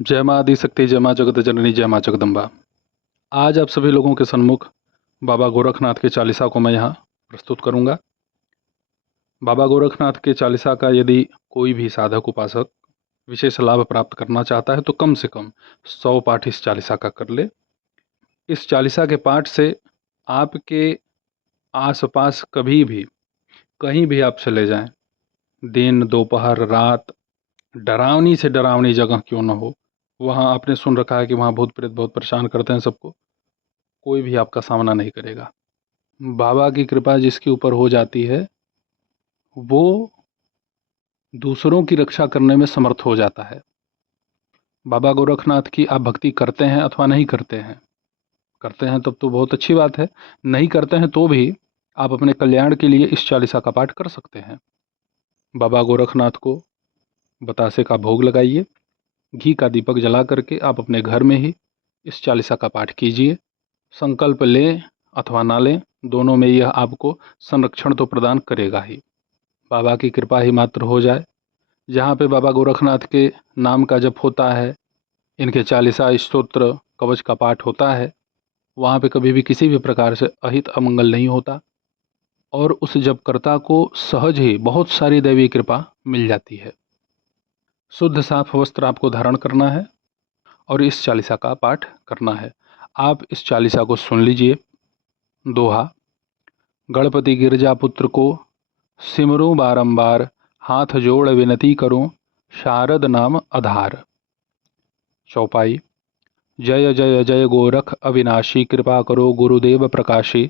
जय माँ आदिशक्ति, जय माँ जगत जननी, जय माँ जगदम्बा। आज आप सभी लोगों के सन्मुख बाबा गोरखनाथ के चालीसा को मैं यहाँ प्रस्तुत करूँगा। बाबा गोरखनाथ के चालीसा का यदि कोई भी साधक उपासक विशेष लाभ प्राप्त करना चाहता है तो कम से कम 100 पाठ इस चालीसा का कर ले। इस चालीसा के पाठ से आपके आसपास कभी भी कहीं भी आप चले जाएं, दिन दोपहर रात, डरावनी से डरावनी जगह क्यों न हो, वहाँ आपने सुन रखा है कि वहाँ भूत प्रेत बहुत परेशान करते हैं सबको, कोई भी आपका सामना नहीं करेगा। बाबा की कृपा जिसके ऊपर हो जाती है वो दूसरों की रक्षा करने में समर्थ हो जाता है। बाबा गोरखनाथ की आप भक्ति करते हैं अथवा नहीं करते हैं, करते हैं तब तो बहुत अच्छी बात है, नहीं करते हैं तो भी आप अपने कल्याण के लिए इस चालीसा का पाठ कर सकते हैं। बाबा गोरखनाथ को बतासे का भोग लगाइए, घी का दीपक जला करके आप अपने घर में ही इस चालीसा का पाठ कीजिए। संकल्प लें अथवा ना लें, दोनों में यह आपको संरक्षण तो प्रदान करेगा ही। बाबा की कृपा ही मात्र हो जाए। जहाँ पे बाबा गोरखनाथ के नाम का जप होता है, इनके चालीसा स्तोत्र कवच का पाठ होता है, वहाँ पे कभी भी किसी भी प्रकार से अहित अमंगल नहीं होता और उस जपकर्ता को सहज ही बहुत सारी दैवी कृपा मिल जाती है। शुद्ध साफ वस्त्र आपको धारण करना है और इस चालीसा का पाठ करना है। आप इस चालीसा को सुन लीजिए। दोहा। गणपति गिरजा पुत्र को सिमरूं बारंबार, हाथ जोड़ विनती करूं शारद नाम आधार। चौपाई। जय जय जय गोरख अविनाशी, कृपा करो गुरुदेव प्रकाशी।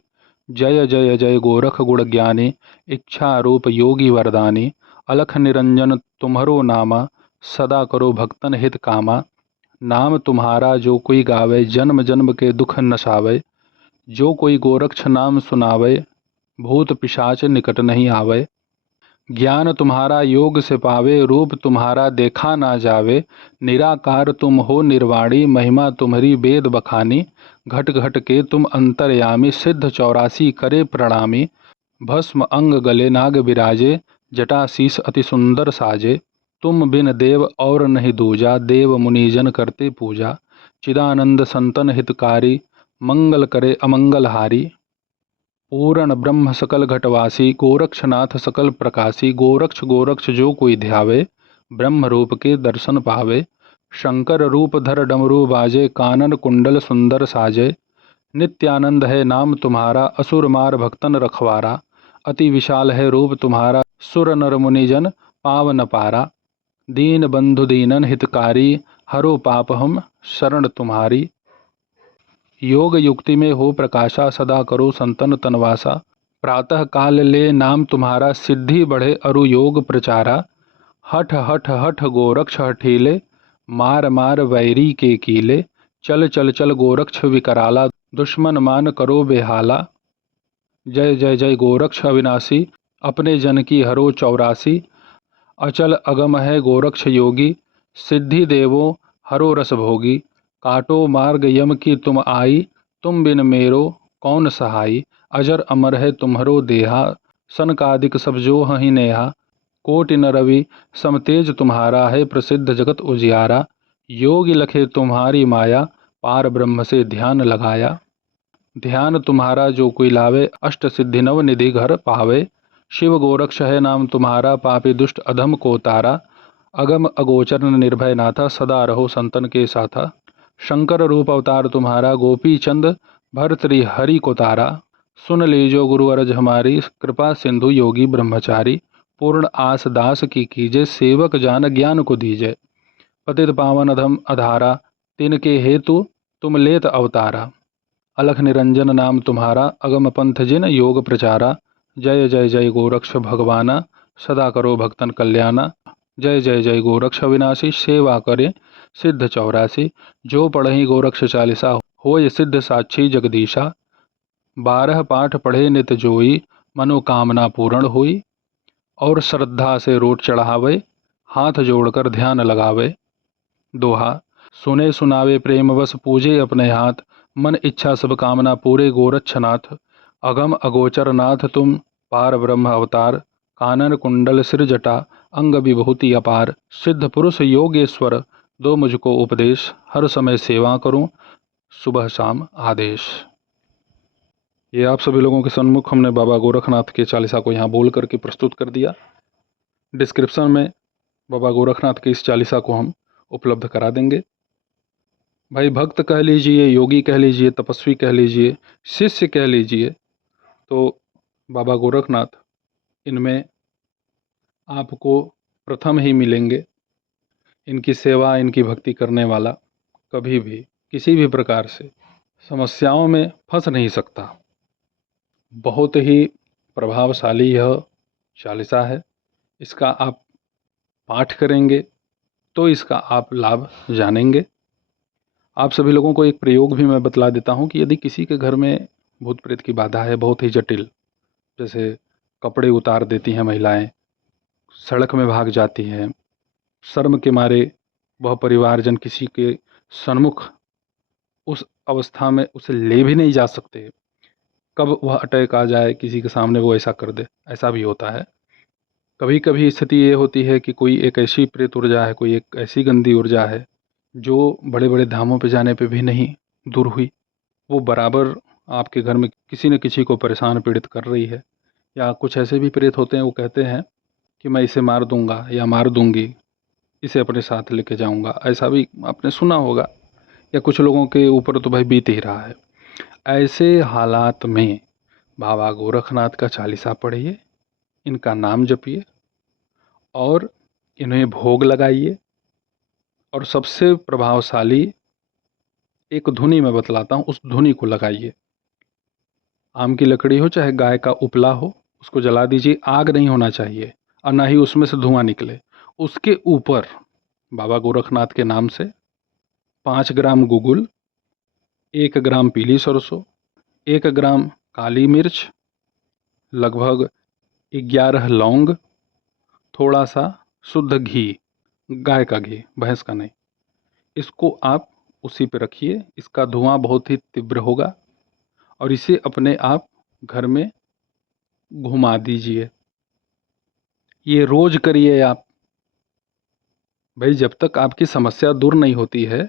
जय जय जय गोरख गुण ज्ञानी, इच्छा रूप योगी वरदानी। अलख निरंजन तुम्हरो नामा, सदा करो भक्तन हित कामा। नाम तुम्हारा जो कोई गावे, जन्म जन्म के दुख नसावे। जो कोई गोरक्ष नाम सुनावे, भूत पिशाच निकट नहीं आवे। ज्ञान तुम्हारा योग से पावे, रूप तुम्हारा देखा ना जावे। निराकार तुम हो निर्वाणी, महिमा तुम्हारी वेद बखानी। घट घट के तुम अंतर्यामी, सिद्ध 84 करे प्रणामी। भस्म अंग गले नाग विराजे, जटा शीस अति सुंदर साजे। तुम बिन देव और नहीं दूजा, देव मुनिजन करते पूजा। चिदानंद संतन हितकारी, मंगल करे अमंगलहारी। पूर्ण ब्रह्म सकल घटवासी, गोरक्षनाथ सकल प्रकाशी। गोरक्ष गोरक्ष जो कोई ध्यावे, ब्रह्म रूप के दर्शन पावे। शंकर रूप धर डमरू बाजे, कानन कुंडल सुंदर साजे। नित्यानंद है नाम तुम्हारा, असुर मार भक्तन रखवारा। अति विशाल है रूप तुम्हारा, सुर नर मुनिजन पावन पारा। दीन बंधु दीनन हितकारी, हरो पाप हम शरण तुम्हारी। योग युक्ति में हो प्रकाशा, सदा करो संतन तनवासा। प्रातः काल ले नाम तुम्हारा, सिद्धि बढ़े अरु योग प्रचारा। हठ हठ हठ गोरक्ष हठीले, मार मार वैरी के कीले। चल चल चल गोरक्ष विकराला, दुश्मन मान करो बेहाला। जय जय जय गोरक्ष अविनाशी, अपने जन की हरो 84। अचल अगम है गोरक्ष योगी, सिद्धि देवो हरो रस भोगी। काटो मार्ग यम की तुम आई, तुम बिन मेरो कौन सहाई। अजर अमर है तुम्हरो देहा, सनकादिक सब जो हहि नेहा। कोटि न रवि समतेज तुम्हारा है, प्रसिद्ध जगत उजियारा। योगी लखे तुम्हारी माया, पार ब्रह्म से ध्यान लगाया। ध्यान तुम्हारा जो कोई लावे, अष्ट सिद्धि नव निधि घर पावे। शिव गोरक्ष है नाम तुम्हारा, पापी दुष्ट अधम को तारा। अगम अगोचर निर्भय नाथा, सदा रहो संतन के साथा। शंकर रूप अवतार तुम्हारा, गोपी चंद भरतरी हरि को तारा। सुन लीजो गुरु अरज हमारी, कृपा सिंधु योगी ब्रह्मचारी। पूर्ण आस दास की कीजे, सेवक जान ज्ञान को दीजे। पतित पावन अधम अधारा, तिनके हेतु तुम लेत अवतारा। अलख निरंजन नाम तुम्हारा, अगम पंथ जिन योग प्रचारा। जय जय जय गोरक्ष भगवाना, सदा करो भक्तन कल्याणा। जय जय जय गोरक्ष अविनाशी, सेवा करे सिद्ध 84। जो पढ़हि गोरक्ष चालीसा, होय सिद्ध साक्षी जगदीशा। 12 पाठ पढ़े नित जोई, मनोकामना पूर्ण हुई। और श्रद्धा से रोट चढ़ावे, हाथ जोड़कर ध्यान लगावे। दोहा। सुने सुनावे प्रेम बस, पूजे अपने हाथ। मन इच्छा सब कामना पूरे गोरक्षनाथ। अगम अगोचर नाथ तुम, पार ब्रह्म अवतार। कानन कुंडल सिर जटा, अंग विभूति अपार। सिद्ध पुरुष योगेश्वर, दो मुझको उपदेश, हर समय सेवा करूं, सुबह शाम आदेश। ये आप सभी लोगों के सन्मुख हमने बाबा गोरखनाथ के चालीसा को यहाँ बोल करके प्रस्तुत कर दिया। डिस्क्रिप्शन में बाबा गोरखनाथ की इस चालीसा को हम उपलब्ध करा देंगे। भाई भक्त कह लीजिए, योगी कह लीजिए, तपस्वी कह लीजिए, शिष्य कह लीजिए, तो बाबा गोरखनाथ इनमें आपको प्रथम ही मिलेंगे। इनकी सेवा, इनकी भक्ति करने वाला कभी भी किसी भी प्रकार से समस्याओं में फंस नहीं सकता। बहुत ही प्रभावशाली यह चालीसा है। इसका आप पाठ करेंगे तो इसका आप लाभ जानेंगे। आप सभी लोगों को एक प्रयोग भी मैं बतला देता हूं कि यदि किसी के घर में भूत प्रेत की बाधा है, बहुत ही जटिल, जैसे कपड़े उतार देती हैं महिलाएं, सड़क में भाग जाती हैं, शर्म के मारे वह परिवारजन किसी के सन्मुख उस अवस्था में उसे ले भी नहीं जा सकते, कब वह अटैक आ जाए किसी के सामने वो ऐसा कर दे, ऐसा भी होता है। कभी कभी स्थिति ये होती है कि कोई एक ऐसी प्रेत ऊर्जा है, कोई एक ऐसी गंदी ऊर्जा है जो बड़े बड़े धामों पे जाने पे भी नहीं दूर हुई, वो बराबर आपके घर में किसी न किसी को परेशान पीड़ित कर रही है। या कुछ ऐसे भी प्रेत होते हैं, वो कहते हैं कि मैं इसे मार दूंगा या मार दूंगी, इसे अपने साथ लेके जाऊंगा, ऐसा भी आपने सुना होगा, या कुछ लोगों के ऊपर तो भाई बीत ही रहा है। ऐसे हालात में बाबा गोरखनाथ का चालीसा पढ़िए, इनका नाम जपिए और इन्हें भोग लगाइए। और सबसे प्रभावशाली एक धुनी मैं बतलाता हूँ, उस धुनी को लगाइए। आम की लकड़ी हो चाहे गाय का उपला हो, उसको जला दीजिए, आग नहीं होना चाहिए और ना ही उसमें से धुआं निकले। उसके ऊपर बाबा गोरखनाथ के नाम से 5 ग्राम गुगुल, 1 ग्राम पीली सरसों, 1 ग्राम काली मिर्च, लगभग 11 लौंग, थोड़ा सा शुद्ध घी, गाय का घी, भैंस का नहीं, इसको आप उसी पे रखिए। इसका धुआं बहुत ही तीव्र होगा और इसे अपने आप घर में घुमा दीजिए। ये रोज करिए आप। भाई जब तक आपकी समस्या दूर नहीं होती है,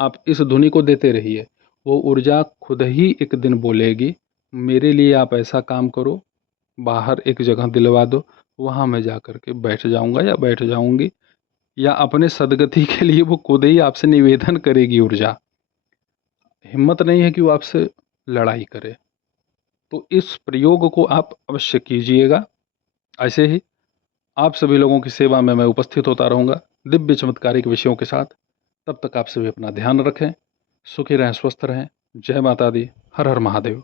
आप इस धुनी को देते रहिए। वो ऊर्जा खुद ही एक दिन बोलेगी, मेरे लिए आप ऐसा काम करो, बाहर एक जगह दिलवा दो, वहाँ मैं जा कर के बैठ जाऊँगा या बैठ जाऊँगी, या अपने सदगति के लिए वो खुद ही आपसे निवेदन करेगी ऊर्जा। हिम्मत नहीं है कि वो आपसे लड़ाई करे। तो इस प्रयोग को आप अवश्य कीजिएगा। ऐसे ही आप सभी लोगों की सेवा में मैं उपस्थित होता रहूँगा दिव्य चमत्कारिक विषयों के साथ। तब तक आप सभी अपना ध्यान रखें, सुखी रहें, स्वस्थ रहें। जय माता दी। हर हर महादेव।